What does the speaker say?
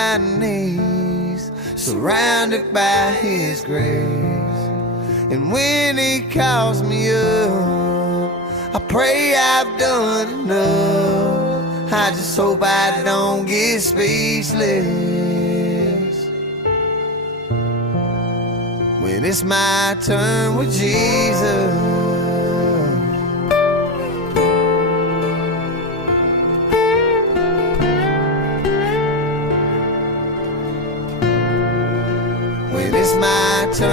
my knees, surrounded by His grace. And when He calls me up, I pray I've done enough. I just hope I don't get speechless when it's my turn with Jesus.